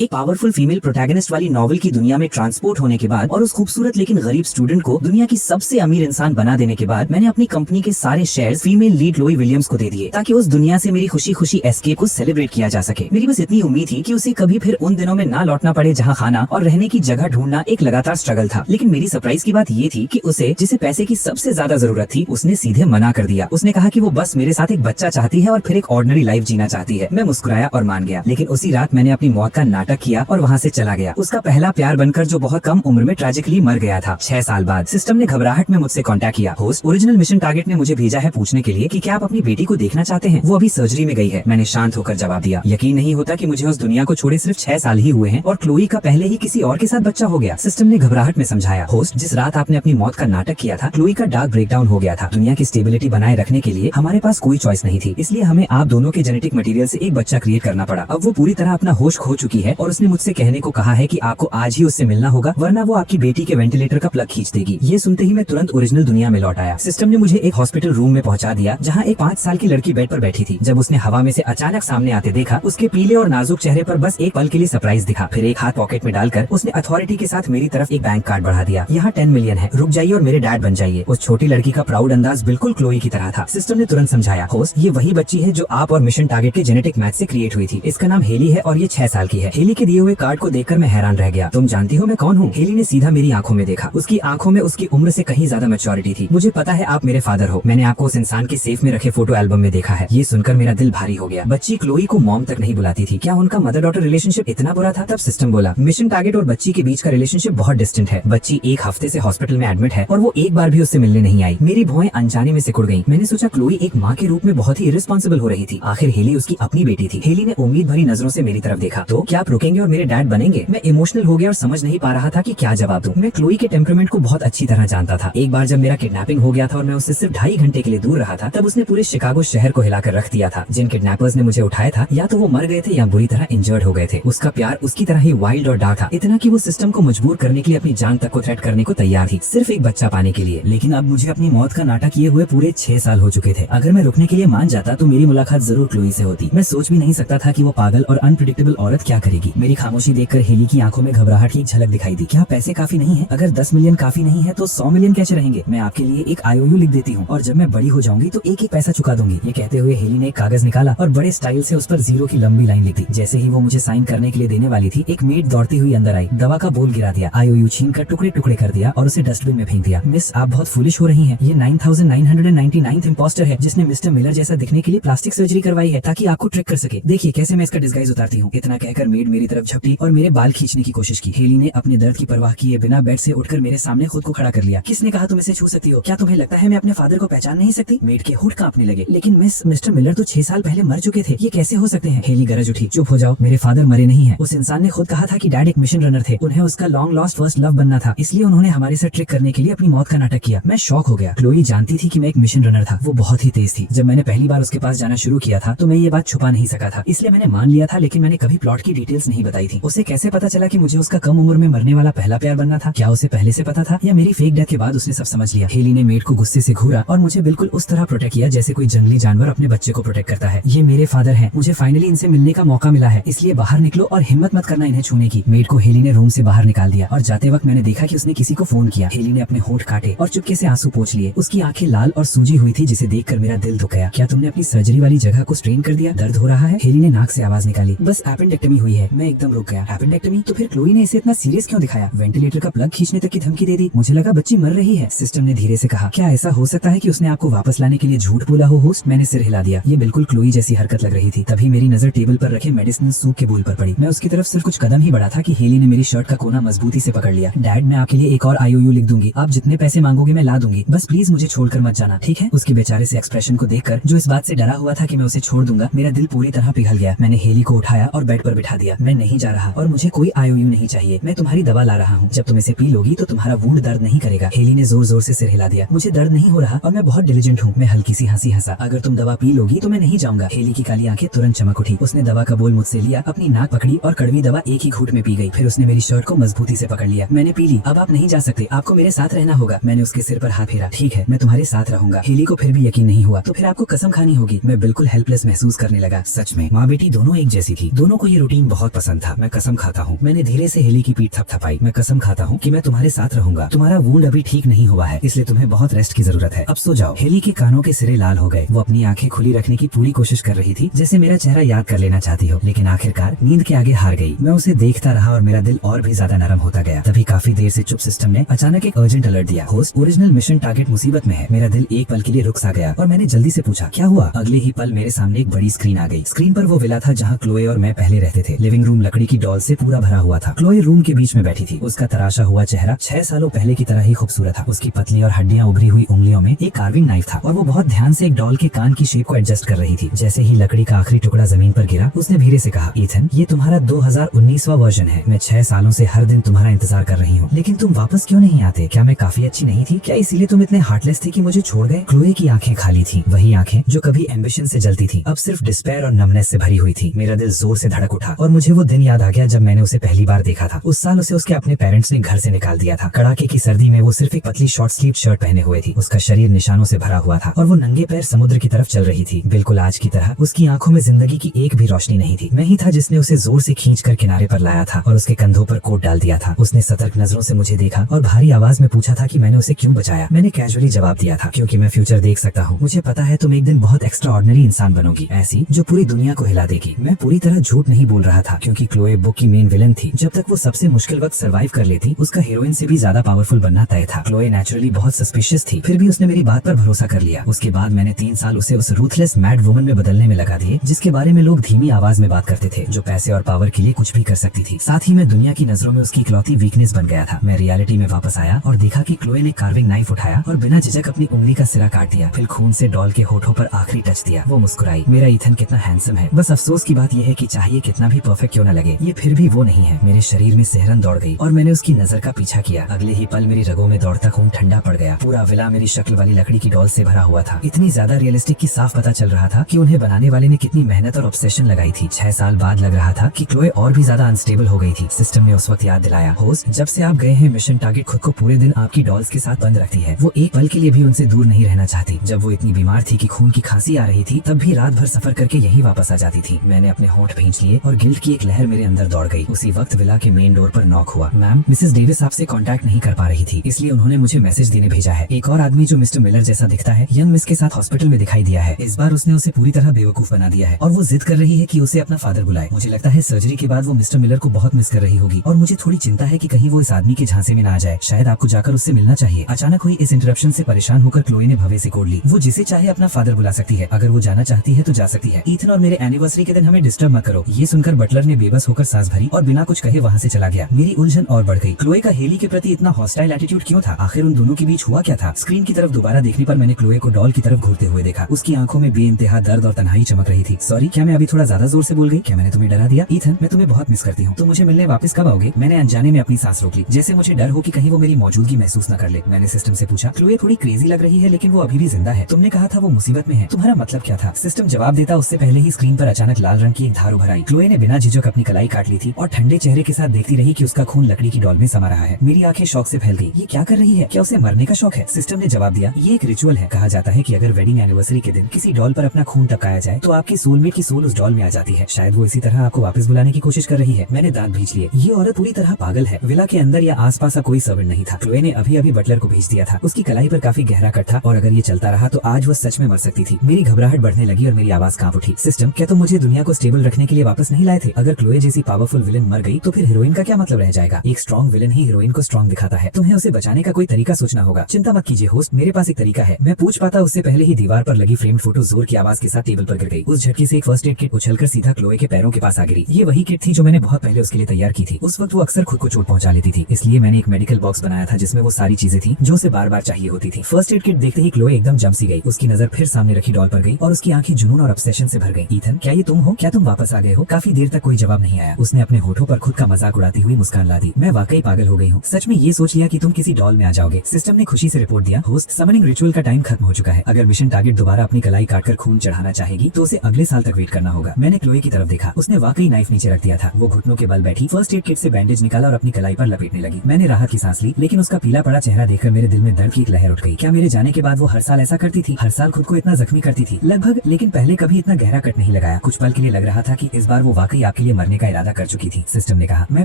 एक powerful female protagonist वाली novel की दुनिया में ट्रांसपोर्ट होने के बाद और उस खूबसूरत लेकिन गरीब स्टूडेंट को दुनिया की सबसे अमीर इंसान बना देने के बाद मैंने अपनी कंपनी के सारे शेयर्स फीमेल लीड लोई विलियम्स को दे दिए ताकि उस दुनिया से मेरी खुशी खुशी एस्केप को सेलिब्रेट किया जा सके। मेरी बस इतनी उम्मीद थी कि उसे कभी फिर उन दिनों में ना लौटना पड़े जहाँ खाना और रहने की जगह ढूंढना एक लगातार स्ट्रगल था। लेकिन मेरी सरप्राइज की बात ये थी कि उसे जिसे पैसे की सबसे ज्यादा जरूरत थी उसने सीधे मना कर दिया। उसने कहा कि वो बस मेरे साथ एक बच्चा चाहती है और फिर एक ऑर्डिनरी लाइफ जीना चाहती है। मैं मुस्कुराया और मान गया, लेकिन उसी रात मैंने अपनी मौत का नाटक किया और वहाँ से चला गया। उसका पहला प्यार बनकर जो बहुत कम उम्र में ट्रेजिकली मर गया था। 6 साल बाद सिस्टम ने घबराहट में मुझसे कांटेक्ट किया। होस्ट ओरिजिनल मिशन टारगेट ने मुझे भेजा है पूछने के लिए कि क्या आप अपनी बेटी को देखना चाहते हैं, वो अभी सर्जरी में गई है। मैंने शांत होकर जवाब दिया। यकीन नहीं होता कि मुझे उस दुनिया को छोड़े सिर्फ 6 साल ही हुए हैं और क्लोई का पहले ही किसी और के साथ बच्चा हो गया। सिस्टम ने घबराहट में समझाया, होस्ट जिस रात आपने अपनी मौत का नाटक किया था क्लोई का डार्क ब्रेकडाउन हो गया था। दुनिया की स्टेबिलिटी बनाए रखने के लिए हमारे पास कोई चॉइस नहीं थी, इसलिए हमें आप दोनों के जेनेटिक मटेरियल से एक बच्चा क्रिएट करना पड़ा। अब वो पूरी तरह अपना होश खो चुकी है और उसने मुझसे कहने को कहा है कि आपको आज ही उससे मिलना होगा वरना वो आपकी बेटी के वेंटिलेटर का प्लग खींच देगी। ये सुनते ही मैं तुरंत ओरिजिनल दुनिया में लौट आया। सिस्टम ने मुझे एक हॉस्पिटल रूम में पहुंचा दिया जहां एक 5 साल की लड़की बेड पर बैठी थी। जब उसने हवा में से अचानक सामने आते देखा उसके पीले और नाजुक चेहरे पर बस एक पल के लिए सरप्राइज दिखा। फिर एक हाथ पॉकेट में डालकर उसने अथॉरिटी के साथ मेरी तरफ एक बैंक कार्ड बढ़ा दिया। यहाँ 10 मिलियन है, रुक जाइए और मेरे डैड बन जाइए। उस छोटी लड़की का प्राउड अंदाज बिल्कुल क्लोई की तरह था। सिस्टम ने तुरंत समझाया, होस्ट ये वही बच्ची है जो आप और मिशन टारगेट के जेनेटिक मैच से क्रिएट हुई थी। इसका नाम हेली है और ये 6 साल की है। हेली के दिए हुए कार्ड को देखकर मैं हैरान रह गया। तुम जानती हो मैं कौन हूँ? हेली ने सीधा मेरी आंखों में देखा। उसकी आंखों में उसकी उम्र से कहीं ज्यादा मैच्योरिटी थी। मुझे पता है आप मेरे फादर हो। मैंने आपको उस इंसान के सेफ में रखे फोटो एल्बम में देखा है। ये सुनकर मेरा दिल भारी हो गया। बच्ची क्लोई को मॉम तक नहीं बुलाती थी। क्या उनका मदर डॉटर रिलेशनशिप इतना बुरा था? तब सिस्टम बोला, मिशन टारगेट और बच्ची के बीच का रिलेशनशिप बहुत डिस्टेंट है। बच्ची 1 हफ्ते से हॉस्पिटल में एडमिट है और वो एक बार भी उससे मिलने नहीं आई। मेरी भौएं अनजाने में सिकुड़ गईं। मैंने सोचा क्लोई एक माँ के रूप में बहुत ही इररिस्पॉन्सिबल हो रही थी। आखिर हेली उसकी अपनी बेटी थी। हेली ने उम्मीद भरी नजरों से मेरी तरफ देखा। तो क्या आप रुकेंगे और मेरे डैड बनेंगे? मैं इमोशनल हो गया और समझ नहीं पा रहा था कि क्या जवाब दूं। मैं क्लोई के टेम्परामेंट को बहुत अच्छी तरह जानता था। एक बार जब मेरा किडनैपिंग हो गया था और मैं उससे सिर्फ 2.5 घंटे के लिए दूर रहा था तब उसने पूरे शिकागो शहर को हिलाकर रख दिया था। जिन किडनैपर्स ने मुझे उठाया था या तो वो मर गए थे या बुरी तरह इंजर्ड हो गए थे। उसका प्यार उसकी तरह ही वाइल्ड और डार्क था, इतना कि वो सिस्टम को मजबूर करने के लिए अपनी जान तक को थ्रेट करने को तैयार थी, सिर्फ एक बच्चा पाने के लिए। लेकिन अब मुझे अपनी मौत का नाटक किए हुए पूरे 6 साल हो चुके थे। अगर मैं रुकने के लिए मान जाता तो मेरी मुलाकात जरूर क्लोई से होती। मैं सोच भी नहीं सकता था कि वो पागल और अनप्रेडिक्टेबल औरत क्या करेगी। मेरी खामोशी देखकर हेली की आंखों में घबराहट की झलक दिखाई दी। क्या पैसे काफी नहीं है? अगर 10 मिलियन काफी नहीं है तो 100 मिलियन कैसे रहेंगे? मैं आपके लिए एक IOU लिख देती हूँ और जब मैं बड़ी हो जाऊंगी तो एक एक पैसा चुका दूंगी। ये कहते हुए हेली ने एक कागज निकाला और बड़े स्टाइल से उस पर 0 की लंबी लाइन लिख दी। जैसे ही वो मुझे साइन करने के लिए देने वाली थी एक मेड दौड़ती हुई अंदर आई, दवा का बोल गिरा दिया, IOU छीन कर टुकड़े टुकड़े कर दिया और उसे डस्टबिन में फेंक दिया। मिस आप बहुत फुलिश हो रही हैं। ये 9999th इम्पोस्टर है जिसने मिस्टर मिलर जैसा दिखने के लिए प्लास्टिक सर्जरी करवाई है ताकि आपको ट्रिक कर सके। देखिए कैसे मैं इसका डिस्गाइज उतारती हूँ। इतना कहकर मेड मेरी तरफ झपटी और मेरे बाल खींचने की कोशिश की। हेली ने अपने दर्द की परवाह किए बिना बेड से उठकर मेरे सामने खुद को खड़ा कर लिया। किसने कहा तुम इसे छू सकती हो? क्या तुम्हें लगता है मैं अपने फादर को पहचान नहीं सकती? मेड के होंठ कांपने लगे। लेकिन मिस्टर मिलर तो 6 साल पहले मर चुके थे, ये कैसे हो सकते हैं? हेली गरज उठी, चुप हो जाओ, मेरे फादर मरे नहीं है। उस इंसान ने खुद कहा था कि डैड एक मिशन रनर थे, उन्हें उसका लॉन्ग लॉस्ट फर्स्ट लव बनना था, इसलिए उन्होंने हमारे साथ ट्रिक करने के लिए अपनी मौत का नाटक किया। मैं शॉक हो गया। क्लोई जानती थी कि मैं एक मिशन रनर था। वो बहुत ही तेज थी। जब मैंने पहली बार उसके पास जाना शुरू किया था तो मैं ये बात छुपा नहीं सका था, इसलिए मैंने मान लिया था, लेकिन मैंने कभी प्लॉट की डिटेल्स नहीं बताई थी। उसे कैसे पता चला कि मुझे उसका कम उम्र में मरने वाला पहला प्यार बनना था? क्या उसे पहले से पता था या मेरी फेक डेथ के बाद उसने सब समझ लिया? हेली ने मेड को गुस्से से घूरा और मुझे बिल्कुल उस तरह प्रोटेक्ट किया जैसे कोई जंगली जानवर अपने बच्चे को प्रोटेक्ट करता है। ये मेरे फादर हैं, मुझे फाइनली इनसे मिलने का मौका मिला है, इसलिए बाहर निकलो और हिम्मत मत करना इन्हें छूने की। मेड को हेली ने रूम से बाहर निकाल दिया और जाते वक्त मैंने देखा कि उसने किसी को फोन किया। हेली ने अपने होंठ काटे और चुपके से आंसू पोंछ लिए। उसकी आंखें लाल और सूजी हुई थी जिसे देखकर मेरा दिल दुख गया। क्या तुमने अपनी सर्जरी वाली जगह को स्ट्रेन कर दिया? दर्द हो रहा है? हेली ने नाक से आवाज निकाली। बस एपेंडेक्टमी हुई है। मैं एकदम रुक गया। एपेंडेक्टमी? तो फिर क्लोई ने इसे इतना सीरियस क्यों दिखाया? वेंटिलेटर का प्लग खींचने तक की धमकी दे दी। मुझे लगा बच्ची मर रही है। सिस्टम ने धीरे से कहा, क्या ऐसा हो सकता है कि उसने आपको वापस लाने के लिए झूठ बोला हो होस्ट? मैंने सिर हिला दिया। ये बिल्कुल क्लोई जैसी हरकत लग रही थी। तभी मेरी नजर टेबल पर रखे मेडिसिन सूप के बोल पर पड़ी। मैं उसकी तरफ सिर्फ कुछ कदम ही बढ़ा था कि हेली ने मेरी शर्ट का कोना मजबूती से पकड़ लिया। डैड मैं आपके लिए एक और IOU लिख दूंगी, आप जितने पैसे मांगोगे मैं ला दूंगी, बस प्लीज मुझे छोड़कर मत जाना, ठीक है? उसके बेचारे से एक्सप्रेशन को देखकर, जो इस बात से डरा हुआ था कि मैं उसे छोड़ दूंगा, मेरा दिल पूरी तरह पिघल गया। मैंने हेली को उठाया और बेड पर बिठा दिया। मैं नहीं जा रहा और मुझे कोई IOU नहीं चाहिए। मैं तुम्हारी दवा ला रहा हूँ, जब तुम इसे पी लोगी तो तुम्हारा वुंड दर्द नहीं करेगा। हेली ने जोर जोर से सिर हिला दिया। मुझे दर्द नहीं हो रहा और मैं बहुत डिलिजेंट हूँ। मैं हल्की सी हंसी हंसा। अगर तुम दवा पी लोगी तो मैं नहीं जाऊंगा। हेली की काली आंखें तुरंत चमक उठी। उसने दवा का बोल मुझसे लिया, अपनी नाक पकड़ी और कड़वी दवा एक ही घूंट में पी गई। फिर उसने मेरी शर्ट को मजबूती से पकड़ लिया। मैंने पी ली। अब आप नहीं जा सकते, आपको मेरे साथ रहना होगा। मैंने उसके सिर पर हाथ फेरा। ठीक है, मैं तुम्हारे साथ रहूंगा। हेली को फिर भी यकीन नहीं हुआ। तो फिर आपको कसम खानी होगी। मैं बिल्कुल हेल्पलेस महसूस करने लगा। सच में माँ बेटी दोनों एक जैसी थी। दोनों को ये रूटीन बहुत बहुत पसंद था। मैं कसम खाता हूँ। मैंने धीरे से हेली की पीठ थपथपाई। मैं कसम खाता हूँ कि मैं तुम्हारे साथ रहूंगा। तुम्हारा वुंड अभी ठीक नहीं हुआ है, इसलिए तुम्हें बहुत रेस्ट की जरूरत है। अब सो जाओ। हेली के कानों के सिरे लाल हो गए। वो अपनी आंखें खुली रखने की पूरी कोशिश कर रही थी, जैसे मेरा चेहरा याद कर लेना चाहती हो, लेकिन आखिरकार नींद के आगे हार गई। मैं उसे देखता रहा और मेरा दिल और भी ज्यादा नरम होता गया। तभी काफी देर से चुप सिस्टम ने अचानक एक अर्जेंट अलर्ट दिया। होस्ट, ओरिजिनल मिशन टारगेट मुसीबत में है। मेरा दिल एक पल के लिए रुक सा गया और मैंने जल्दी से पूछा, क्या हुआ? अगले ही पल मेरे सामने एक बड़ी स्क्रीन आ गई। स्क्रीन पर वो विला था जहाँ क्लोए और मैं पहले रहते थे। लिविंग रूम लकड़ी की डॉल से पूरा भरा हुआ था। क्लोए रूम के बीच में बैठी थी। उसका तराशा हुआ चेहरा 6 सालों पहले की तरह ही खूबसूरत था। उसकी पतली और हड्डियां उभरी हुई उंगलियों में एक कार्विंग नाइफ था और वो बहुत ध्यान से एक डॉल के कान की शेप को एडजस्ट कर रही थी। जैसे ही लकड़ी का आखिरी टुकड़ा जमीन पर गिरा, उसने धीरे से कहा, ईथन, ये तुम्हारा 2019वां वर्जन है। मैं 6 सालों से हर दिन तुम्हारा इंतजार कर रही हूँ, लेकिन तुम वापस क्यों नहीं आते? क्या मैं काफी अच्छी नहीं थी? क्या इसीलिए तुम इतने हार्टलेस थे कि मुझे छोड़ गए? क्लोए की आंखें खाली थी, वही आंखें जो कभी एम्बिशन से जलती थी, अब सिर्फ डिस्पेयर और नमनेस से भरी हुई थी। मेरा दिल जोर से धड़क उठा और मुझे वो दिन याद आ गया जब मैंने उसे पहली बार देखा था। उस साल उसे उसके अपने पेरेंट्स ने घर से निकाल दिया था। कड़ाके की सर्दी में वो सिर्फ एक पतली शॉर्ट स्लीव शर्ट पहने हुए थी। उसका शरीर निशानों से भरा हुआ था और वो नंगे पैर समुद्र की तरफ चल रही थी। बिल्कुल आज की तरह उसकी आंखों में जिंदगी की एक भी रोशनी नहीं थी। मैं ही था जिसने उसे जोर से खींचकर किनारे पर लाया था और उसके कंधों पर कोट डाल दिया था। उसने सतर्क नजरों से मुझे देखा और भारी आवाज में पूछा था कि मैंने उसे क्यों बचाया। मैंने कैजुअली जवाब दिया था, क्योंकि मैं फ्यूचर देख सकता हूँ। मुझे पता है तुम एक दिन बहुत एक्स्ट्रा ऑर्डिनरी इंसान बनोगी, ऐसी जो पूरी दुनिया को हिला देगी। मैं पूरी तरह झूठ नहीं बोल रहा था, क्योंकि क्लोए बुक की मेन विलन थी। जब तक वो सबसे मुश्किल वक्त सर्वाइव कर लेती, उसका हीरोइन से भी ज्यादा पावरफुल बनना तय था। क्लोए नेचुरली बहुत सस्पिशियस थी, फिर भी उसने मेरी बात पर भरोसा कर लिया। उसके बाद मैंने 3 साल उसे उस रूथलेस मैड वुमन में बदलने में लगा दिए, जिसके बारे में लोग धीमी आवाज में बात करते थे, जो पैसे और पावर के लिए कुछ भी कर सकती थी। साथ ही मैं दुनिया की नजरों में उसकी इकलौती वीकनेस बन गया था। मैं रियलिटी में वापस आया और देखा कि क्लोए ने कार्विंग नाइफ उठाया और बिना झिझक अपनी उंगली का सिरा काट दिया, फिर खून से डॉल के होठों पर आखिरी टच दिया। वो मुस्कुराई। मेरा ईथन कितना हैंडसम है। बस अफसोस की बात यह है कि चाहिए कितना भी परफेक्ट क्यों न लगे, ये फिर भी वो नहीं है। मेरे शरीर में सिहरन दौड़ गई और मैंने उसकी नजर का पीछा किया। अगले ही पल मेरी रगों में दौड़ता खून ठंडा पड़ गया। पूरा विला मेरी शक्ल वाली लकड़ी की डॉल से भरा हुआ था। इतनी ज्यादा रियलिस्टिक कि साफ पता चल रहा था कि उन्हें बनाने वाले ने कितनी मेहनत और ऑब्सेशन लगाई थी। 6 साल बाद लग रहा था कि क्लोए और भी ज्यादा अनस्टेबल हो गई थी। सिस्टम ने उस वक्त याद दिलाया, होस्ट, जब से आप गए हैं मिशन टारगेट खुद को पूरे दिन आपकी डॉल्स के साथ बंद रखती है। वो एक पल के लिए भी उनसे दूर नहीं रहना चाहती। जब वो इतनी बीमार थी कि खून की खांसी आ रही थी, तब भी रात भर सफर करके यही वापस आ जाती थी। मैंने अपने होंठ भींच लिए और गिल्ट की एक लहर मेरे अंदर दौड़ गई। उसी वक्त विला के मेन डोर पर नॉक हुआ। मैम, मिसेस डेविस आपसे कांटेक्ट नहीं कर पा रही थी, इसलिए उन्होंने मुझे मैसेज देने भेजा है। एक और आदमी जो मिस्टर मिलर जैसा दिखता है, यंग मिस के साथ हॉस्पिटल में दिखाई दिया है। इस बार उसने उसे पूरी तरह बेवकूफ बना दिया है और वो जिद कर रही है कि उसे अपना फादर बुलाए। मुझे लगता है सर्जरी के बाद वो मिस्टर मिलर को बहुत मिस कर रही होगी और मुझे थोड़ी चिंता है कि कहीं वो इस आदमी के झांसे में ना आ जाए। शायद आपको जाकर उससे मिलना चाहिए। अचानक हुई इस इंटरप्शन से परेशान होकर क्लोए ने भवे से कोड ली। वो जिसे चाहे अपना फादर बुला सकती है। अगर वो जाना चाहती है तो जा सकती है। ईथन और मेरे एनिवर्सरी के दिन हमें डिस्टर्ब मत करो। ये सुनकर बटलर ने बेबस होकर सांस भरी और बिना कुछ कहे वहाँ से चला गया। मेरी उलझन और बढ़ गई। क्लोए का हेली के प्रति इतना हॉस्टाइल एटीट्यूड क्यों था? आखिर उन दोनों के बीच हुआ क्या था? स्क्रीन की तरफ दोबारा देखने पर मैंने क्लोए को डॉल की तरफ घूरते हुए देखा। उसकी आंखों में बेइंतहा दर्द और तन्हाई चमक रही थी। सॉरी, क्या मैं अभी थोड़ा ज्यादा जोर से बोल गई? क्या मैंने तुम्हें डरा दिया? ईथन, मैं तुम्हें बहुत मिस करती हूँ। तुम मुझे मिलने वापस कब आओगे? मैंने अनजाने में अपनी सांस रोक ली, जैसे मुझे डर हो कि कहीं वो मेरी मौजूदगी महसूस न कर ले। मैंने सिस्टम से पूछा, क्लोए थोड़ी क्रेजी लग रही है, लेकिन वो अभी भी जिंदा है। तुमने कहा था वो मुसीबत में है, तुम्हारा मतलब क्या था? सिस्टम जवाब देता उससे पहले ही स्क्रीन पर अचानक लाल रंग की एक धार उभर आई। क्लोए ने बिना झिझक अपनी कलाई काट ली थी और ठंडे चेहरे के साथ देखती रही कि उसका खून लकड़ी की डॉल में समा रहा है। मेरी आंखें शौक से फैल गई। ये क्या कर रही है? क्या उसे मरने का शौक है? सिस्टम ने जवाब दिया, ये एक रिचुअल है। कहा जाता है कि अगर वेडिंग एनिवर्सरी के दिन किसी डॉल पर अपना खून टपकाया जाए तो आपकी सोलमेट की सोल उस डॉल में आ जाती है। शायद वो इसी तरह आपको वापस बुलाने की कोशिश कर रही है। मैंने दांत भींच लिए। ये औरत पूरी तरह पागल है। विला के अंदर या आसपास कोई सर्वेंट नहीं था। क्लोए ने अभी अभी बटलर को भेज दिया था। उसकी कलाई पर काफी गहरा कट था और अगर ये चलता रहा तो आज वो सच में मर सकती थी। मेरी घबराहट बढ़ने लगी और मेरी आवाज कांप उठी। सिस्टम, क्या तुम मुझे दुनिया को स्टेबल रखने के लिए वापस नहीं लाए थे? अगर क्लोए जैसी पावरफुल विलन मर गई तो फिर हीरोइन का क्या मतलब रह जाएगा? एक स्ट्रॉन्ग विलन ही हीरोइन को स्ट्रॉन्ग दिखाता है। तुम्हें उसे बचाने का कोई तरीका सोचना होगा। चिंता मत कीजिए होस्ट, मेरे पास एक तरीका है। मैं पूछ पाता उससे पहले ही दीवार पर लगी फ्रेम्ड फोटो जोर की आवाज के साथ टेबल पर गिर गई। उस झटके से एक फर्स्ट एड किट उछलकर सीधा क्लोए के पैरों के पास आ गिरी। ये वही किट थी जो मैंने बहुत पहले उसके लिए तैयार की थी। उस वक्त वो अक्सर खुद को चोट पहुंचा लेती थी, इसलिए मैंने एक मेडिकल बॉक्स बनाया था जिसमें वो सारी चीजें थी जो उसे बार बार चाहिए होती थी। फर्स्ट एड किट देखते ही क्लोए एकदम जम सी गई। उसकी नजर फिर सामने रखी डॉल पर गई और उसकी आंखें जुनून और ऑब्सेशन से भर गई। ईथन, क्या ये तुम हो? क्या तुम वापस आ गए हो? काफी देर तक कोई जवाब नहीं आया। उसने अपने होठों पर खुद का मजाक उड़ाती हुई मुस्कान ला दी। मैं वाकई पागल हो गई हूँ। सच में ये सोच लिया कि तुम किसी डॉल में आ जाओगे। सिस्टम ने खुशी से रिपोर्ट दिया, होस्ट, समनिंग रिचुअल का टाइम खत्म हो चुका है। अगर मिशन टारगेट दोबारा अपनी कलाई काटकर खून चढ़ाना चाहेगी तो उसे अगले साल तक वेट करना होगा। मैंने क्लोए की तरफ देखा। उसने वाकई नाइफ नीचे रख दिया था। वो घुटनों के बल बैठी फर्स्ट एड किट से बैंडेज निकाला और अपनी कलाई पर लपेटने लगी। मैंने राहत की सांस ली, लेकिन उसका पीला पड़ा चेहरा देखकर मेरे दिल में दर्द की एक लहर उठ गई। क्या मेरे जाने के बाद वो हर साल ऐसा करती थी? हर साल खुद को इतना जख्मी करती थी? लगभग, लेकिन पहले कभी इतना गहरा कट नहीं लगाया। कुछ पल के लिए लग रहा था कि इस बार वो वाकई आपके के लिए मरने का इरादा कर चुकी थी। सिस्टम ने कहा। मैं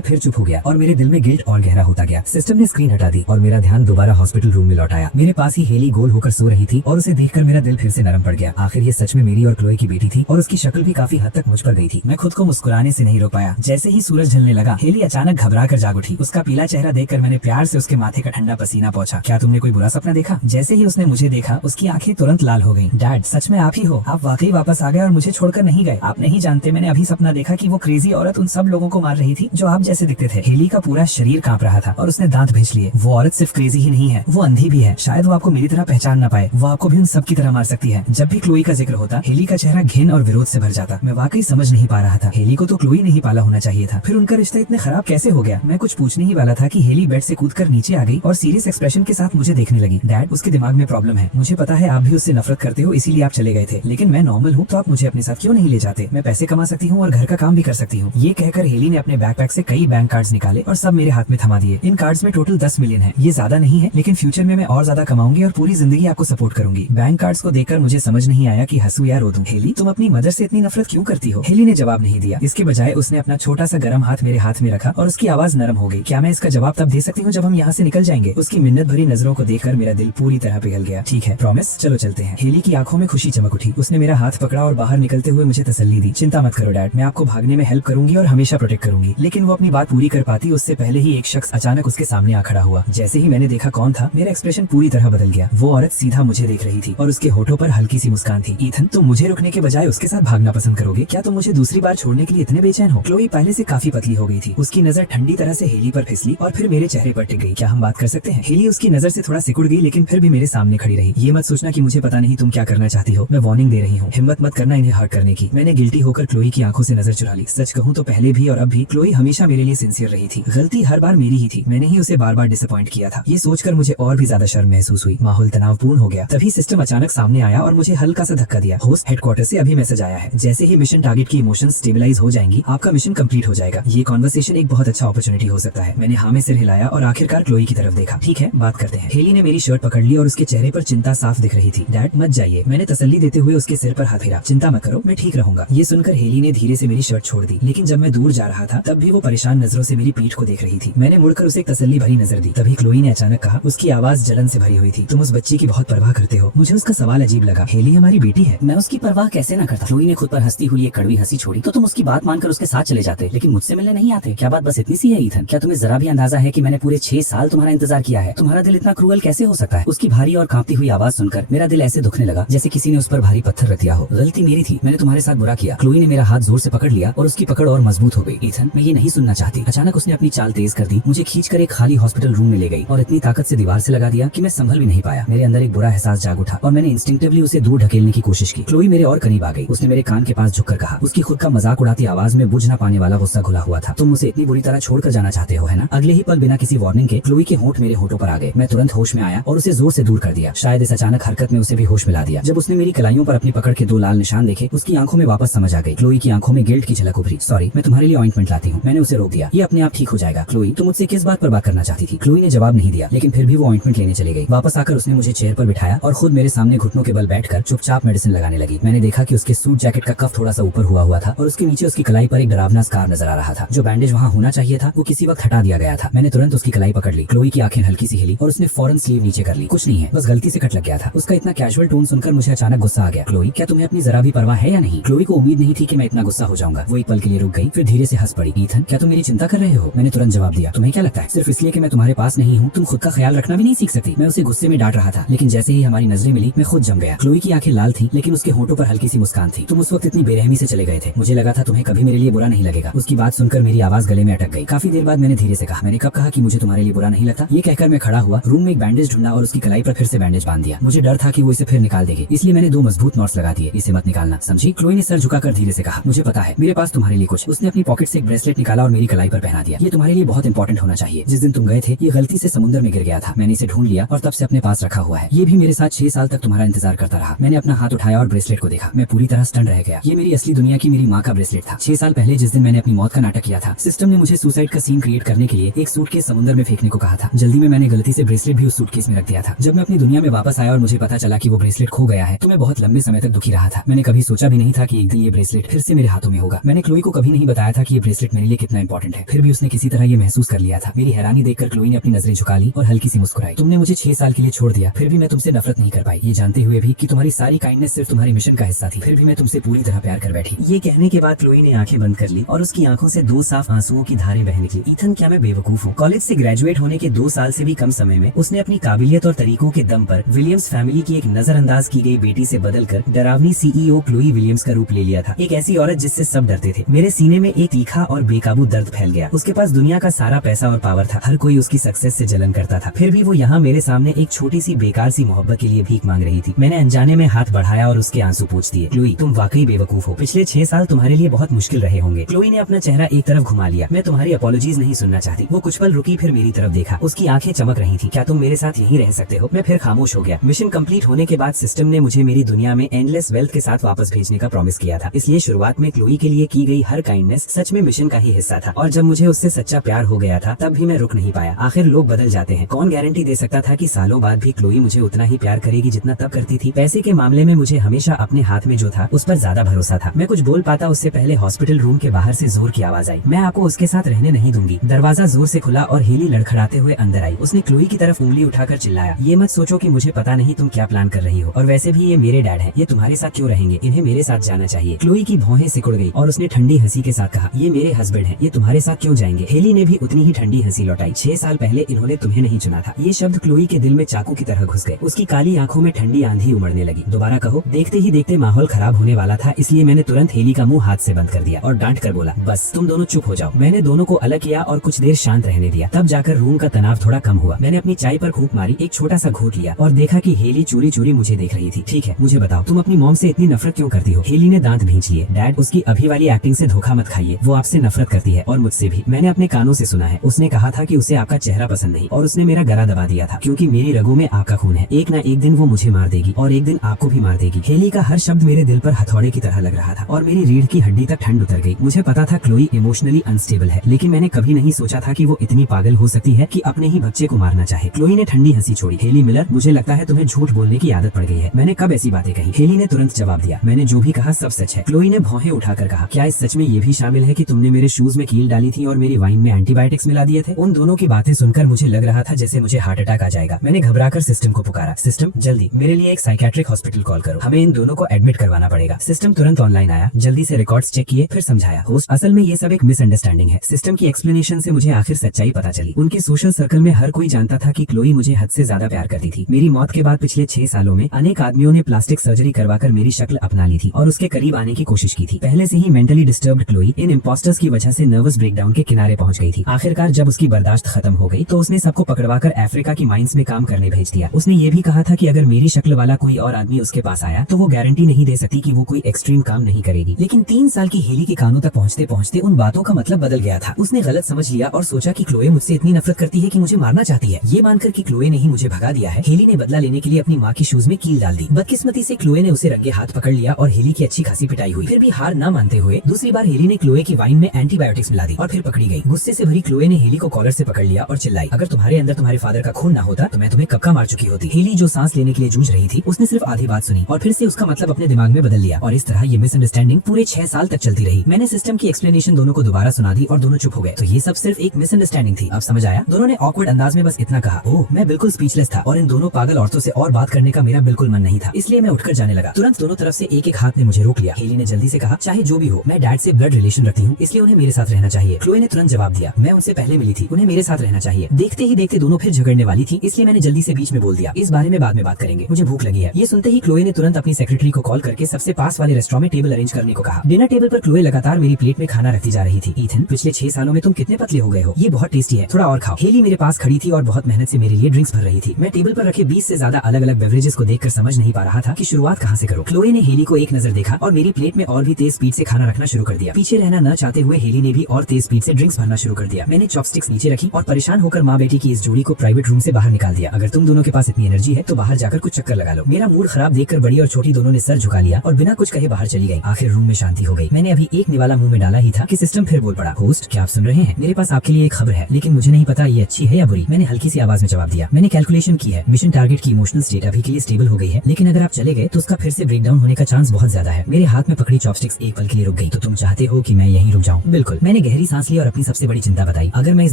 फिर चुप हो गया और मेरे दिल में गिल्ट और गहरा होता गया। सिस्टम ने स्क्रीन हटा दी और मेरा ध्यान दोबारा हॉस्पिटल रूम में लौट आया। मेरे पास ही हेली गोल होकर सो रही थी और उसे देखकर मेरा दिल फिर से नरम पड़ गया। आखिर ये सच में मेरी और क्लोई की बेटी थी और उसकी शक्ल भी काफी हद तक मुझ पर गई थी। मैं खुद को मुस्कुराने से नहीं रोक पाया। जैसे ही सूरज ढलने लगा, हेली अचानक घबरा कर जाग उठी। उसका पीला चेहरा देखकर मैंने प्यार से उसके माथे का ठंडा पसीना पोंछा। क्या तुमने कोई बुरा सपना देखा? जैसे ही उसने मुझे देखा, उसकी आंखें तुरंत लाल हो गईं। डैड, सच में आप ही हो? आप वाकई वापस आ गए और मुझे छोड़कर नहीं गए। आप नहीं जानते, मैंने अभी सपना देखा कि वो क्रेजी औरत उन सब लोगों को मार रही थी जो आप जैसे दिखते थे। हेली का पूरा शरीर कांप रहा था और उसने दांत भींच लिए। वो औरत सिर्फ क्रेजी ही नहीं है, वो अंधी भी है। शायद वो आपको मेरी तरह पहचान न पाए। वो आपको भी उन सब की तरह मार सकती है। जब भी क्लोई का जिक्र होता, हेली का चेहरा घिन और विरोध से भर जाता। मैं वाकई समझ नहीं पा रहा था। हेली को तो क्लोई नहीं पाला होना चाहिए था, फिर उनका रिश्ता इतने खराब कैसे हो गया? मैं कुछ पूछने ही वाला था कि हेली बेड से कूदकर नीचे आ गई और सीरियस एक्सप्रेशन के साथ मुझे देखने लगी। डैड, उसके दिमाग में प्रॉब्लम है। मुझे पता है आप भी उससे नफरत करते हो, इसीलिए आप चले गए थे। लेकिन मैं नॉर्मल हूँ, तो आप मुझे अपने साथ क्यों नहीं ले जाते? मैं पैसे कमा सकती हूँ और घर का काम भी कर सकती हूँ। ये कहकर हेली ने अपने बैकपैक से कई बैंक कार्ड्स निकाले और सब मेरे हाथ में थमा दिए। इन कार्ड्स में टोटल 10 मिलियन है। ये ज्यादा नहीं है, लेकिन फ्यूचर में मैं और ज्यादा कमाऊंगी और पूरी जिंदगी आपको सपोर्ट करूंगी। बैंक कार्ड्स को देखकर मुझे समझ नहीं आया कि हंसू या रो दूं। हेली, तुम अपनी मदर से इतनी नफरत क्यों करती हो? हेली ने जवाब नहीं दिया। इसके बजाय उसने अपना छोटा सा गर्म हाथ मेरे हाथ में रखा और उसकी आवाज नरम हो गई। क्या मैं इसका जवाब तब दे सकती हूँ जब हम यहाँ से निकल जाएंगे? उसकी मिन्नत भरी नजरों को देखकर मेरा दिल पूरी तरह पिघल गया। ठीक है, प्रॉमिस, चलो चलते हैं। हेली की आंखों में खुशी चमक उठी। उसने मेरा हाथ पकड़ा और बाहर निकलते हुए मुझे तसल्ली दी। चिंता मत करो डैड, मैं आपको भागने में हेल्प करूंगी और हमेशा प्रोटेक्ट करूंगी। लेकिन वो अपनी बात पूरी कर पाती उससे पहले ही एक शख्स अचानक उसके सामने आ खड़ा हुआ। जैसे ही मैंने देखा कौन था, मेरा एक्सप्रेशन पूरी तरह बदल गया। वो औरत सीधा मुझे देख रही थी और उसके होठों पर हल्की सी मुस्कान थी। ईथन, तुम मुझे रुकने के बजाय उसके साथ भागना पसंद करोगे? क्या तुम मुझे दूसरी बार छोड़ने के लिए इतने बेचैन हो? क्लोई पहले से काफी पतली हो गई थी। उसकी नजर ठंडी तरह से हेली पर फिसली और फिर मेरे चेहरे पर टिक गई। क्या हम बात कर सकते हैं? हेली उसकी नजर से थोड़ा सिकुड़ गई, लेकिन फिर भी मेरे सामने खड़ी रही। ये मत सोचना कि मुझे पता नहीं तुम क्या करना चाहती हो। मैं वार्निंग दे रही हूँ, हिम्मत मत करना इन्हें हर्ट करने की। मैंने गिल्टी होकर क्लोई की आंखों से नजर चुरा ली। सच कहूँ तो पहले भी और अब भी क्लोई हमेशा मेरे लिए सिंसियर रही थी। गलती हर बार मेरी ही थी। मैंने ही उसे बार बार डिसअपॉइंट किया था। ये सोचकर मुझे और भी ज्यादा शर्म महसूस हुई। माहौल तनावपूर्ण हो गया। तभी सिस्टम अचानक सामने आया और मुझे हल्का सा धक्का दिया। होस्ट हेडक्वार्टर से अभी मैसेज आया है। जैसे ही मिशन टारगेट की इमोशंस स्टेबलाइज हो जाएंगी, आपका मिशन कंप्लीट हो जाएगा। ये कॉन्वर्सेशन एक बहुत अच्छा अपॉर्चुनिटी हो सकता है। मैंने हाँ में सिर हिलाया और आखिरकार क्लोई की तरफ देखा। ठीक है, बात करते हैं। हेली ने मेरी शर्ट पकड़ ली और उसके चेहरे पर चिंता साफ दिख रही थी। डैड, मत जाइए, मैंने तसल्ली देते हुए उसके सिर पर हाथ फेरा। चिंता मत करो, मैं ठीक रहूंगा। ये सुनकर हेली ने धीरे से मेरी शर्ट छोड़ दी, लेकिन जब मैं दूर जा रहा था तब भी वो परेशान नजरों से मेरी पीठ को देख रही थी। मैंने मुड़कर उसे एक तसल्ली भरी नजर दी। तभी क्लोई ने अचानक कहा, उसकी आवाज जलन से भरी हुई थी, तुम उस बच्ची की बहुत परवाह करते हो। मुझे उसका सवाल अजीब लगा। हेली हमारी बेटी है। मैं उसकी परवाह कैसे न करता? क्लोई ने खुद पर हंसती हुई एक कड़वी हंसी छोड़ी। तो तुम उसकी बात मानकर उसके साथ चले जाते, लेकिन मुझसे मिलने नहीं आते। क्या बात बस इतनी सी है ईथन? क्या तुम्हें जरा भी अंदाजा है कि मैंने पूरे 6 साल तुम्हारा इंतजार किया है? तुम्हारा दिल इतना क्रूअल कैसे हो सकता है? उसकी भारी और कांपती हुई आवाज सुनकर मेरा दिल ऐसे दुखने लगा जैसे किसी ने उस पर भारी पत्थर रख दिया हो। गलती मेरी थी, मैंने तुम्हारे साथ बुरा किया। क्लोई ने मेरा हाथ जोर से पकड़ लिया और उसकी पकड़ और मजबूत हो गई। ईथन, मैं ये नहीं सुनना चाहती। अचानक उसने अपनी चाल तेज कर दी, मुझे खींचकर एक खाली हॉस्पिटल रूम में ले गई और इतनी ताकत से दीवार से लगा दिया कि मैं संभल भी नहीं पाया। मेरे अंदर एक बुरा एहसास जाग उठा और मैंने इंस्टिंक्टिवली उसे दूर ढकेलने की कोशिश की। क्लोई मेरे और करीब आ गई। उसने मेरे कान के पास झुककर कहा, उसकी खुद का मजाक उड़ाती आवाज में बुझ ना पाने वाला गुस्सा घुला हुआ था, तुम मुझे इतनी बुरी तरह छोड़कर जाना चाहते हो, है ना? अगले ही पल बिना किसी वार्निंग के क्लोई के होंठ मेरे होठों पर आ गए। मैं तुरंत होश में आया और उसे जोर से दूर कर दिया। शायद इस अचानक हरकत में उसे भी होश मिला दिया। जब उसने मेरी कलाइयों पर अपनी पकड़ के 2 लाल निशान देखे, उसकी आंखों में वापस समझ आ गई। क्लोई की आंखों में गिल्ट की झलक उभरी। सॉरी, मैं तुम्हारे लिए ऑइंटमेंट लाती हूँ। मैंने उसे रोक दिया। ये अपने आप ठीक हो जाएगा। क्लोई, तुम मुझसे किस बात पर बात करना चाहती थी? क्लोई ने जवाब नहीं दिया, लेकिन फिर भी वो ऑइंटमेंट लेने चली गई। वापस आकर उसने मुझे चेयर पर बिठाया और खुद मेरे सामने घुटनों के बल बैठकर चुपचाप मेडिसिन लगाने लगी। मैंने देखा कि उसके सूट जैकेट का कफ थोड़ा सा ऊपर हुआ था और उसके नीचे उसकी कलाई पर एक डरावना स्कार नजर आ रहा था। जो बैंडेज वहाँ होना चाहिए था, वो किसी वक्त हटा दिया गया था। मैंने तुरंत उसकी कलाई पकड़ ली। क्लोई की आंखें हल्की सी हिली और उसने फौरन स्लीव नीचे कर ली। कुछ नहीं है, बस गलती से कट लग गया था। उसका इतना कैजुअल टोन सुनकर मुझे अचानक गुस्सा आ गया। क्लोई, क्या तुम्हें अपनी जरा भी परवाह है या नहीं? क्लोई को उम्मीद नहीं थी कि मैं इतना गुस्सा हो जाऊंगा। वो एक पल के लिए रुक गई, फिर धीरे से हंस पड़ी। ईथन, क्या तुम मेरी चिंता कर रहे हो? मैंने तुरंत जवाब दिया। तुम्हें क्या लगता है सिर्फ इसलिए कि मैं तुम्हारे पास नहीं हूँ तुम खुद का ख्याल रखना भी नहीं सीख सकती? मैं उसे गुस्से में डांट रहा था, लेकिन जैसे ही हमारी नजरें मिली मैं खुद जम गया। क्लोई की आंखें लाल थी, लेकिन उसके होठों पर हल्की सी मुस्कान थी। तुम उस वक्त इतनी बेरहमी से चले गए थे, मुझे लगा था तुम्हें कभी मेरे लिए बुरा नहीं लगेगा। उसकी बात सुनकर मेरी आवाज गले में अटक गई। काफी देर बाद मैंने धीरे से कहा, मैंने कब कहा कि मुझे तुम्हारे लिए बुरा नहीं लगता? ये कहकर मैं खड़ा हुआ, रूम में एक बैंडेज ढूंढा और उसकी कलाई पर फिर से बैंडेज बांध दिया। मुझे डर था कि वो इसे फिर निकाल देगी, इसलिए मैंने 2 मजबूत नॉट्स लगा दिए। इसे मत निकालना, समझी? क्लोई ने सर झुकाकर धीरे से कहा, मुझे पता है, मेरे पास तुम्हारे लिए कुछ। उसने अपनी पॉकेट से एक ब्रेसलेट निकाला और मेरी कलाई पर पहना दिया। ये तुम्हारे लिए बहुत इंपॉर्टेंट होना चाहिए। जिस दिन तुम गए थे ये गलती से समुद्र में गिर गया था। मैंने इसे ढूंढ लिया और तब से अपने पास रखा हुआ है। ये भी मेरे साथ 6 साल तक तुम्हारा इंतजार करता रहा। मैंने अपना हाथ उठाया और ब्रेसलेट को देखा। मैं पूरी तरह स्टन रह गया। ये मेरी असली दुनिया की मेरी माँ का ब्रेसलेट था। 6 साल पहले जिस दिन मैंने अपनी मौत का नाटक किया था, सिस्टम ने मुझे सुसाइड का सीन क्रिएट करने के लिए एक सूटकेस समुद्र में फेंकने को कहा था। जल्दी में मैंने गलती से ब्रेसलेट भी उस सूटकेस में रख दिया था। जब मैं अपनी दुनिया में वापस आया और मुझे पता चला कि वो ब्रेसलेट खो गया है, तो मैं बहुत लंबे समय तक दुखी रहा था। मैंने कभी सोचा भी नहीं था कि एक दिन ये ब्रेसलेट फिर से मेरे हाथों में होगा। मैंने क्लोई को कभी नहीं बताया था कि ये ब्रेसलेट मेरे लिए कितना इंपॉर्टेंट है, फिर भी उसने किसी तरह ये महसूस कर लिया था। मेरी हैरानी देखकर क्लोई ने अपनी नजरें झुका ली और हल्की सी मुस्कुराई। तुमने मुझे 6 साल के लिए छोड़ दिया, फिर भी मैं तुमसे नफरत नहीं कर पाई, ये जानते हुए भी कि तुम्हारी सारी काइंडनेस सिर्फ तुम्हारे मिशन का हिस्सा थी, फिर भी मैं तुमसे पूरी तरह प्यार कर बैठी। ये कहने के बाद क्लोई ने आंखें बंद कर ली और उसकी आंखों से 2 साफ आंसुओं की धारें बह निकली। ईथन, क्या मैं बेवकूफ हूँ? कॉलेज से ग्रेजुएट होने के 2 साल से भी कम समय में उसने अपनी काबिलियत और तरीकों के दम पर विलियम्स फैमिली की एक नजरअंदाज की गई बेटी से बदलकर डरावनी सीईओ क्लोई विलियम्स का रूप ले लिया था। एक ऐसी औरत जिससे सब डरते थे। मेरे सीने में एक तीखा और बेकाबू दर्द फैल गया। उसके पास दुनिया का सारा पैसा और पावर था, हर कोई उसकी सक्सेस से जलन करता था, फिर भी वो यहाँ मेरे सामने एक छोटी सी बेकार सी मोहब्बत के लिए भीख मांग रही थी। मैंने अनजाने में हाथ बढ़ाया और उसके आंसू पोंछ दिए। क्लोई, तुम वाकई बेवकूफ हो। पिछले 6 साल तुम्हारे लिए बहुत मुश्किल रहे होंगे। क्लोई ने अपना चेहरा एक तरफ घुमा लिया। मैं तुम्हारी अपॉलॉजीज नहीं सुनना चाहती। वो कुछ पल रुकी, फिर मेरी तरफ देखा। उसकी आंखें चमक रही थी। क्या तुम मेरे साथ यहीं रह सकते हो? मैं फिर खामोश हो गया। मिशन कंप्लीट होने के बाद सिस्टम ने मुझे मेरी दुनिया में एंडलेस वेल्थ के साथ वापस भेजने का प्रॉमिस किया था, इसलिए शुरुआत में क्लोई के लिए की गई हर काइंडनेस सच में मिशन का ही हिस्सा था। और जब मुझे उससे सच्चा प्यार हो गया था तब भी मैं रुक नहीं पाया। आखिर लोग बदल जाते हैं, कौन गारंटी दे सकता था कि सालों बाद भी क्लोई मुझे उतना ही प्यार करेगी जितना तब करती थी। पैसे के मामले में मुझे हमेशा अपने हाथ में जो था उस पर ज्यादा भरोसा था। मैं कुछ बोल पाता उससे पहले हॉस्पिटल रूम के बाहर से जोर की आवाज आई। मैं आपको उसके साथ रहने नहीं दूंगी। दरवाजा जोर से खुला और हेली लड़खड़ाते हुए अंदर आई। उसने क्लोई की तरफ उंगली उठाकर चिल्लाया, ये मत सोचो कि मुझे पता नहीं तुम क्या प्लान कर रही हो, और वैसे भी ये मेरे डैड हैं, ये तुम्हारे साथ क्यों रहेंगे? इन्हें मेरे साथ जाना चाहिए। क्लोई की भौहें सिकुड़ गई और उसने ठंडी हंसी के साथ कहा, ये मेरे हस्बैंड हैं, ये तुम्हारे साथ क्यों जाएंगे? हेली ने भी उतनी ही ठंडी हंसी लौटाई। 6 साल पहले इन्होंने तुम्हें नहीं चुना था। ये शब्द क्लोई के दिल में चाकू की तरह घुस गए। उसकी काली आंखों में ठंडी आंधी उमड़ने लगी। दोबारा कहो। देखते ही देखते माहौल खराब होने वाला था, इसलिए मैंने तुरंत हेली का मुंह हाथ से बंद कर दिया और डांट कर बोला, बस तुम दोनों चुप हो जाओ। मैंने दोनों को अलग किया और कुछ देर शांत रहने दिया। तब जाकर रूम का तनाव थोड़ा कम हुआ। मैंने अपनी चाय पर फूंक मारी, एक छोटा सा घूंट लिया और देखा कि हेली चोरी चोरी मुझे देख रही थी। ठीक है, मुझे बताओ, तुम अपनी मॉम से इतनी नफरत क्यों करती हो? हेली ने दांत भींच लिए। डैड, उसकी अभी वाली एक्टिंग से धोखा मत खाइए, वो आपसे नफरत करती है और मुझसे भी। मैंने अपने कानों से सुना है। उसने कहा था कि उसे आपका चेहरा पसंद नहीं और उसने मेरा गला दबा दिया था क्योंकि मेरी रगों में आपका खून है। एक ना एक दिन वो मुझे मार देगी और एक दिन आपको भी मार देगी। हेली का हर शब्द मेरे दिल पर हथौड़े की तरह लग रहा था और मेरी रीढ़ की हड्डी तक ठंड उतर गई। मुझे पता था क्लोई इमोशनली अनस्टेबल है, लेकिन मैंने कभी नहीं सोचा था कि वो इतनी पागल हो सकती है कि अपने ही बच्चे को मारना चाहे। क्लोई ने ठंडी हंसी छोड़ी। हेली मिलर, मुझे लगता है तुम्हें झूठ बोलने की आदत पड़ गई है। मैंने कब ऐसी बातें कही? हेली ने तुरंत जवाब दिया, मैंने जो भी कहा सब सच है। क्लोई ने भौहें उठाकर कहा, क्या इस सच में ये भी शामिल है कि तुमने मेरे शूज में कील डाली थी और मेरी वाइन में एंटीबायोटिक्स मिला दिए थे? उन दोनों की बातें सुनकर मुझे लग रहा था जैसे मुझे हार्ट अटैक आ जाएगा। मैंने घबराकर सिस्टम को पुकारा, सिस्टम जल्दी मेरे लिए एक साइकियाट्रिक हॉस्पिटल कॉल करो, हमें इन दोनों को एडमिट करवाना पड़ेगा। सिस्टम तुरंत ऑनलाइन आया, जल्दी से रिकॉर्ड्स चेक किए, फिर समझाया, होस्ट असल में ये सब एक मिसअंडरस्टैंडिंग है। सिस्टम की एक्सप्लेनेशन से मुझे आखिर सच्चाई पता चली। उनके सोशल सर्कल में हर कोई जानता था कि क्लोई मुझे हद से ज्यादा प्यार करती थी। मेरी मौत के बाद पिछले 6 सालों में अनेक आदमियों ने प्लास्टिक सर्जरी करवाकर मेरी शक्ल अपना ली थी और उसके करीब आने की कोशिश की थी। पहले से ही मेंटली डिस्टर्ब्ड क्लोई इन इम्पोस्टर्स की वजह से नर्वस ब्रेकडाउन के किनारे पहुंच गई थी। आखिरकार जब उसकी बर्दाश्त खत्म हो गई तो उसने सबको पकड़वाकर अफ्रीका की माइंस में काम करने भेज दिया। उसने ये भी कहा था कि अगर मेरी शक्ल वाला कोई और आदमी उसके पास आया तो वो गारंटी नहीं दे सकती कि वो कोई एक्सट्रीम काम नहीं करेगी। लेकिन 3 साल की हेली के कानों तक पहुंचते पहुंचते उन बातों का मतलब बदल गया था। उसने गलत समझ लिया और सोचा कि क्लोए मुझसे इतनी नफरत करती है कि मुझे मारना चाहती है। ये मानकर कि क्लोए ने ही मुझे भगा दिया है, हेली ने बदला लेने के लिए अपनी माँ की शूज में कील डाल दी। बदकिस्मती से क्लोए ने उसे रंगे हाथ पकड़ लिया और हेली की अच्छी खासी पिटाई हुई। फिर भी हार न मानते हुए दूसरी बार हेली ने क्लोए की वाइन में एंटीबायोटिक्स मिला दी और फिर पकड़ी गई। गुस्से से भरी क्लोए ने हेली को कॉलर से पकड़ लिया और चिल्लाई, अगर तुम्हारे अंदर तुम्हारे फादर का खून ना होता तो मैं तुम्हें कब का मार चुकी होती। हेली जो सांस लेने के लिए जूझ रही थी उसने सिर्फ आधी बात सुनी और फिर से उसका मतलब अपने दिमाग में बदल लिया और इस तरह ये मिसअंडरस्टैंडिंग पूरे 6 साल तक चलती रही। मैंने सिस्टम की एक्सप्लेनेशन दोनों को दोबारा सुना दी और दोनों चुप हो गए। तो ये सब सिर्फ एक मिसअंडरस्टैंडिंग थी, अब समझ आया? दोनों ने ऑकवर्ड अंदाज में बस इतना कहा। ओह, मैं बिल्कुल स्पीचलेस था और इन दोनों पागल औरतों से और बात करने का मेरा बिल्कुल मन नहीं था, इसलिए मैं उठकर जाने लगा। तुरंत दोनों तरफ से एक एक हाथ ने मुझे रोक लिया। हेली ने जल्दी से कहा, चाहे जो भी हो, मैं डैड से ब्लड रिलेशन रखती हूँ, इसलिए उन्हें मेरे साथ रहना चाहिए। क्लोए ने तुरंत जवाब दिया, मैं उनसे पहले मिली थी, उन्हें मेरे साथ रहना चाहिए। देखते ही देखते दोनों फिर झगड़ने वाली थी, इसलिए मैंने जल्दी से बीच में बोल दिया, इस बारे में बाद में बात करेंगे, मुझे भूख लगी है। ये सुनते ही क्लोए ने तुरंत अपनी सेक्रेटरी को कॉल करके सबसे पास वाले रेस्टोरेंट में टेबल अरेंज करने को कहा। डिनर टेबल पर क्लोए लगातार मेरी प्लेट में खाना रखती जा रही थी। ईथन, पिछले 6 सालों में तुम कितने पतले हो गए हो, ये बहुत टेस्टी है, थोड़ा और खाओ। हेली मेरे पास खड़ी थी और बहुत मेहनत से मेरे लिए ड्रिंक्स भर रही थी। मैं टेबल पर रखे 20 से ज्यादा अलग अलग बेवरेजेस को देखकर समझ नहीं पा रहा था कि शुरुआत कहाँ से करूं। क्लोए ने हेली को एक नजर देखा और मेरी प्लेट में और भी तेज स्पीड से खाना रखना शुरू कर दिया। पीछे रहना न चाहते हुए हेली ने भी और तेज स्पीड से ड्रिंक्स भरना शुरू कर दिया। मैंने चॉपस्टिक्स नीचे रखी और परेशान होकर माँ बेटी की इस जोड़ी को प्राइवेट रूम से बाहर निकाल दिया। अगर तुम दोनों के पास इतनी एनर्जी है तो बाहर जाकर कुछ चक्कर लगा लो। मेरा मूड खराब देखकर बड़ी और छोटी दोनों ने सर झुका लिया और बिना कुछ कहे बाहर चली गई। आखिर रूम में शांति हो गई। मैंने अभी एक निवाला मुंह में डाला ही था कि सिस्टम फिर बोल पड़ा, होस्ट क्या आप सुन रहे हैं? मेरे पास आपके लिए एक खबर है, लेकिन मुझे नहीं पता ये अच्छी है या बुरी। मैंने हल्की सी आवाज में जवाब दिया, मैंने कैलकुलेशन की है, मिशन टारगेट की इमोशनल स्टेट अभी के लिए स्टेबल हो गई है, लेकिन अगर आप चले गए तो उसका फिर से ब्रेकडाउन होने का चांस बहुत ज्यादा है। मेरे हाथ में पकड़ी चॉपस्टिक्स एक पल के लिए रुक गई। गई। तो तुम चाहते हो कि मैं यहीं रुक जाऊं? बिल्कुल। मैंने गहरी सांस ली और अपनी सबसे बड़ी चिंता बताई। अगर मैं इस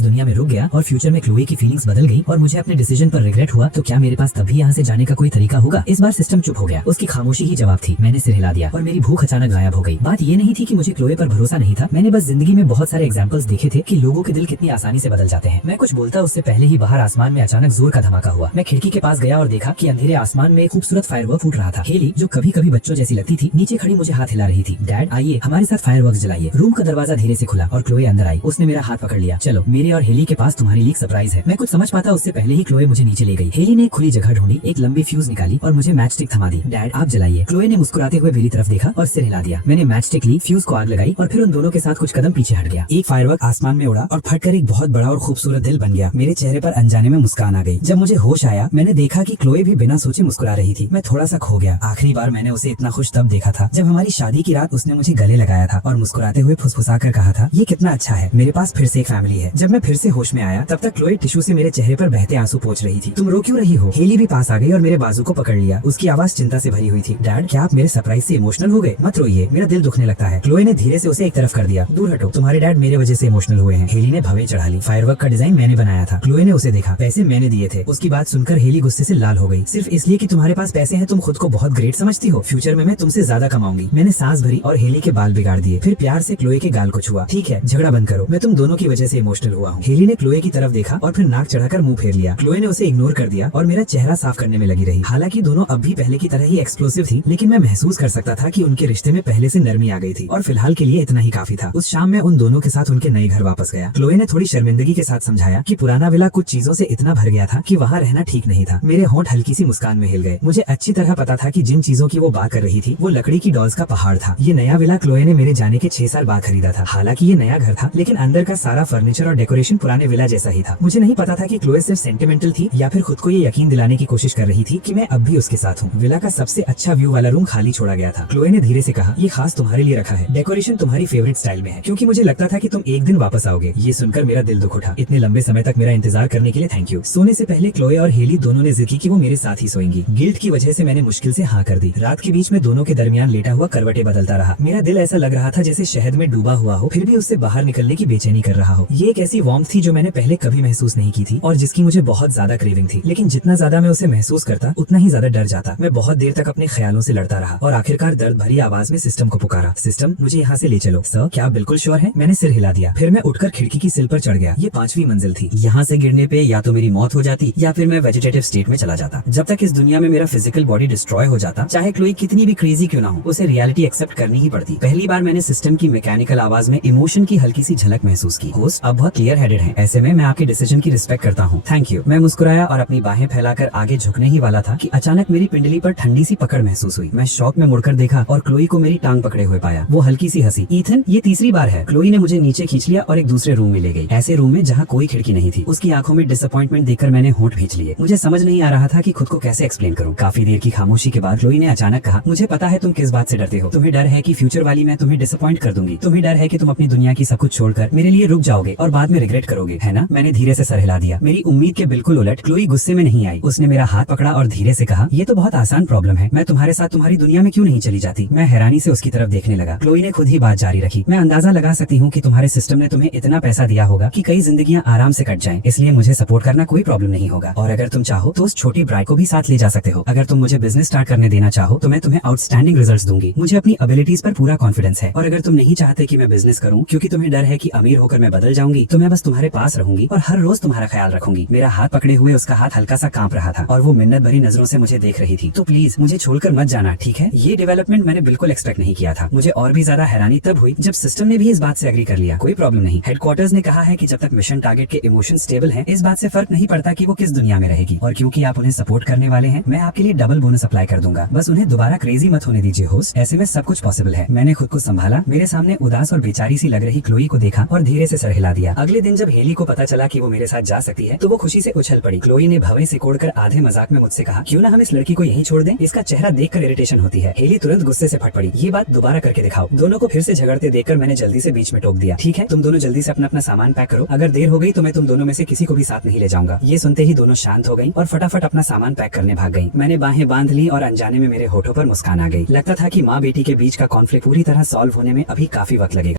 दुनिया में रुक गया और फ्यूचर में क्लोए की फीलिंग्स बदल गई और मुझे अपने डिसीजन पर रिग्रेट हुआ, तो क्या मेरे पास तभी यहाँ से जाने का कोई तरीका होगा? इस बार सिस्टम चुप हो गया। उसकी खामोशी ही जवाब थी। मैंने सिर हिला दिया और मेरी भूख अचानक गायब हो गई। बात ये नहीं थी कि मुझे क्लोए पर भरोसा नहीं था, मैंने बस जिंदगी में बहुत सारे एग्जाम्पल्स देखे थे कि लोगों के दिल कितनी आसानी से बदल जाते हैं। मैं कुछ बोलता उससे पहले ही बाहर आसमान में अचानक जोर का धमाका हुआ। मैं खिड़की के पास गया और देखा कि अंधेरे आसमान में खूबसूरत फायरवर्क फूट रहा था। हेली, जो कभी कभी बच्चों जैसी लगती थी, नीचे खड़ी मुझे हाथ हिला रही थी। डैड, आइए हमारे साथ फायरवर्क्स जलाइए। रूम का दरवाजा धीरे से खुला और क्लोए अंदर आई। उसने मेरा हाथ पकड़ लिया। चलो, मेरे और हेली के पास तुम्हारे लिए एक सरप्राइज है। मैं कुछ समझ पाता उससे पहले ही क्लोए मुझे नीचे ले गई। हेली ने खुली जगह ढूंढी, एक लंबी फ्यूज निकाली और मुझे मैच स्टिक थमा दी। डैड, आप जलाइए। क्लोए ने मुस्कुराते हुए मेरी तरफ देखा और सिर हिला दिया। मैंने मैच स्टिक ली, फ्यूज को आग लगाई और फिर उन दोनों के साथ कुछ कदम पीछे हट गया। एक फायरवर्क आसमान में उड़ा और फटकर एक बहुत बड़ा और खूबसूरत दिल बन गया। मेरे चेहरे पर अनजाने में मुस्कान आ गई। जब मुझे होश आया, मैंने देखा कि क्लोए भी बिना सोचे मुस्कुरा रही थी। मैं थोड़ा सा खो गया। आखिरी बार मैंने उसे इतना खुश तब देखा था जब हमारी शादी की रात उसने मुझे गले लगाया था और मुस्कुराते हुए फुसफुसा कर कहा था, ये कितना अच्छा है, मेरे पास फिर से एक फैमिली है। जब मैं फिर से होश में आया, तब तक क्लोए टिश्यू से मेरे चेहरे पर बहते आंसू पोंछ रही थी। तुम रो क्यों रही हो? हेली भी पास आ गई और मेरे बाजू को पकड़ लिया। उसकी आवाज चिंता से भरी हुई थी। डैड, क्या आप मेरे सरप्राइज से इमोशनल हो गए? मत रोइए, मेरा दिल दुखने लगता है। क्लोए ने धीरे से उसे एक तरफ कर दिया। दूर हटो, तुम्हारे डैड मेरे वजह से इमोशनल हुए हैं। हेली ने भवें चढ़ा ली। फायरवर्क का डिजाइन मैंने बनाया था। क्लोए ने उसे देखा। पैसे मैंने दिए थे। उसकी बात सुनकर हेली गुस्से से लाल हो गई। सिर्फ इसलिए कि तुम्हारे पास पैसे हैं तुम खुद को बहुत ग्रेट समझती हो? फ्यूचर में मैं तुमसे ज्यादा कमाऊंगी। मैंने सांस भरी और हेली के बाल बिगाड़ दिए। फिर प्यार से क्लोए के गाल को छुआ। ठीक है, झगड़ा बंद करो, मैं तुम दोनों की वजह से इमोशनल हुआ हूँ। हेली ने क्लोए की तरफ देखा और फिर नाक चढ़ाकर मुंह फेर लिया। क्लोए ने उसे इग्नोर कर दिया और मेरा चेहरा साफ करने में लगी रही। हालांकि दोनों अब भी पहले की तरह ही एक्सप्लोसिव थी, लेकिन मैं महसूस कर सकता था कि उनके रिश्ते में पहले से नरमी आ गई थी और फिलहाल के लिए इतना ही काफी था। उस शाम मैं उन दोनों के साथ उनके नए घर वापस गया। क्लोए ने थोड़ी शर्मिंदगी के साथ समझाया कि पुराना विला कुछ चीजों से इतना भर गया था कि वहाँ रहना ठीक नहीं था। मेरे होंठ हल्की सी मुस्कान में हिल गए। मुझे अच्छी तरह पता था कि जिन चीजों की वो बात कर रही थी वो लकड़ी की डॉल्स का पहाड़ था। ये नया विला क्लोए ने मेरे जाने के 6 साल बाद खरीदा था। हालांकि ये नया घर था, लेकिन अंदर का सारा फर्नीचर और डेकोरेशन पुराने विला जैसा ही था। मुझे नहीं पता था कि क्लोए सिर्फ सेंटिमेंटल थी या फिर खुद को ये यकीन दिलाने की कोशिश कर रही थी कि मैं अब भी उसके साथ हूँ। विला का सबसे अच्छा व्यू वाला रूम खाली छोड़ा गया था। क्लोए ने धीरे से कहा, ये खास तुम्हारे लिए रखा है, डेकोरेशन तुम्हारी फेवरेट स्टाइल में है, क्योंकि मुझे लगता था कि तुम एक दिन वापस आओगे। ये सुनकर मेरा दिल दुख उठा। इतने लंबे समय तक मेरा इंतजार करने के लिए थैंक यू। सोने से पहले क्लोए और हेली दोनों ने जिद की कि वो मेरे साथ ही सोएंगी। गिल्ट की वजह से मैंने मुश्किल से हाँ कर दी। रात के बीच में दोनों के दरमियान लेटा हुआ करवटें बदलता रहा। मेरा दिल ऐसा लग रहा था जैसे शहद में डूबा हुआ हो, फिर भी उससे बाहर निकलने की बेचैनी कर रहा हो। ये एक ऐसी वार्मथ थी जो मैंने पहले कभी महसूस नहीं की थी और जिसकी मुझे बहुत ज्यादा क्रेविंग थी। लेकिन जितना ज्यादा मैं उसे महसूस करता, उतना ही ज्यादा डर जाता। मैं बहुत देर तक अपने ख्यालों से लड़ता रहा और आखिरकार दर्द भरी आवाज में सिस्टम को पुकारा। सिस्टम, मुझे यहाँ से ले चलो। सर, क्या आप बिल्कुल श्योर हैं? मैंने सिर हिला दिया। फिर मैं उठकर खिड़की की सिल पर चढ़ गया। ये 5वीं मंजिल थी। यहाँ से गिरने पे या तो मेरी मौत हो जाती या फिर मैं वेजिटेटिव स्टेट में चला जाता। जब तक इस दुनिया में मेरा फिजिकल बॉडी डिस्ट्रॉय हो जाता, चाहे क्लोई कितनी भी क्रेजी क्यों ना हो, उसे रियलिटी एक्सेप्ट करनी ही पड़ती। पहली बार मैंने सिस्टम की मैकेनिकल आवाज में इमोशन की हल्की सी झलक महसूस की। होस्ट अब बहुत क्लियर हेडेड है, ऐसे में मैं आपके डिसीजन की रिस्पेक्ट करता हूँ। Thank you. मैं मुस्कुराया और अपनी बाहें फैलाकर आगे झुकने ही वाला था कि अचानक मेरी पिंडली पर ठंडी सी पकड़ महसूस हुई। मैं शॉक में मुड़कर देखा और क्लोई को मेरी टांग पकड़े हुए पाया। वो हल्की सी हंसी। ईथन, ये तीसरी बार है। क्लोई ने मुझे नीचे खींच लिया और एक दूसरे रूम में ले गई, ऐसे रूम में जहाँ कोई खिड़की नहीं थी। उसकी आंखों में डिसअपॉइंटमेंट देखकर मैंने होंठ भींच लिए। मुझे समझ नहीं आ रहा था कि खुद को कैसे एक्सप्लेन करूं। काफी देर की खामोशी के बाद क्लोई ने अचानक कहा, मुझे पता है तुम किस बात से डरते हो। तुम्हें डर है कि फ्यूचर वाली मैं तुम्हें डिसअपॉइंट कर दूंगी। तुम्हें डर है कि तुम अपनी दुनिया की सब कुछ छोड़कर मेरे लिए रुक जाओगे और बाद में रिग्रेट करोगे, है ना? मैंने धीरे से सर हिला दिया। मेरी उम्मीद के बिल्कुल उलट क्लोई गुस्से में नहीं आई। उसने मेरा हाथ पकड़ा और धीरे से कहा, ये तो बहुत आसान प्रॉब्लम है, मैं तुम्हारे साथ तुम्हारी दुनिया में क्यों नहीं चली जाती? मैं हैरानी से उसकी तरफ देखने लगा। क्लोई ने खुद ही बात जारी रखी, मैं अंदाजा लगा सकती हूँ कि तुम्हारे सिस्टम ने तुम्हें इतना पैसा दिया होगा कि कई जिंदगियां आराम से कट जाएं, इसलिए मुझे सपोर्ट करना कोई प्रॉब्लम नहीं होगा। और अगर तुम चाहो तो उस छोटी ब्राई को भी साथ ले जा सकते हो। अगर तुम मुझे बिजनेस स्टार्ट करने देना चाहो तो मैं तुम्हें आउटस्टैंडिंग रिजल्ट्स दूंगी। मुझे अपनी एबिलिटीज पर पूरा कॉन्फिडेंस है। और अगर तुम नहीं चाहते कि मैं बिजनेस करूं क्योंकि तुम्हें डर है कि अमीर होकर मैं बदल जाऊंगी, तो मैं बस तुम्हारे पास रहूंगी और हर रोज तुम्हारा ख्याल रखूंगी। मेरा हाथ पकड़े हुए उसका हाथ हल्का सा कांप रहा था और वो मिन्नत भरी नजरों से मुझे देख रही थी। तो प्लीज मुझे छोड़कर मत जाना, ठीक है? ये डेवलपमेंट मैंने बिल्कुल एक्सपेक्ट नहीं किया था। मुझे और भी ज्यादा हैरानी तब हुई जब सिस्टम ने भी इस बात से एग्री कर लिया। कोई प्रॉब्लम नहीं। हेडक्वार्टर्स ने कहा है कि जब तक मिशन टारगेट के इमोशन स्टेबल हैं, इस बात से फर्क नहीं पड़ता कि वो किस दुनिया में रहेगी। और क्योंकि आप उन्हें सपोर्ट करने वाले हैं, मैं आपके लिए डबल बोनस अप्लाई कर दूंगा। बस उन्हें दोबारा क्रेजी मत होने दीजिए होस्ट, ऐसे में सब कुछ पॉसिबल है। मैंने खुद को संभाला, मेरे सामने उदास और बेचारी सी लग रही क्लोई को देखा और धीरे से सर हिला दिया। अगले दिन जब हेली को पता चला कि वो मेरे साथ जा सकती है, तो वो खुशी से उछल पड़ी। क्लोई ने भवें सिकोड़कर आधे मजाक में मुझसे कहा, क्यों ना हम इस लड़की को यहीं छोड़ दें? इसका चेहरा देखकर इरिटेशन होती है। हेली तुरंत गुस्से से फट पड़ी, ये बात दोबारा करके दिखाओ। दोनों को फिर से झगड़ते देखकर मैंने जल्दी से बीच में टोक दिया, ठीक है, तुम दोनों जल्दी से अपना सामान पैक करो। अगर देर हो गई तो मैं तुम दोनों में से किसी को भी साथ नहीं ले जाऊंगा। ये सुनते ही दोनों शांत हो गई और फटाफट अपना सामान पैक करने भाग गई। मैंने बाहें बांध ली और अनजाने में मेरे होठों पर मुस्कान आ गई। लगता था कि माँ बेटी के बीच का कॉन्फ्लिक्ट पूरी तरह सॉल्व होने में अभी काफी वक्त लगेगा।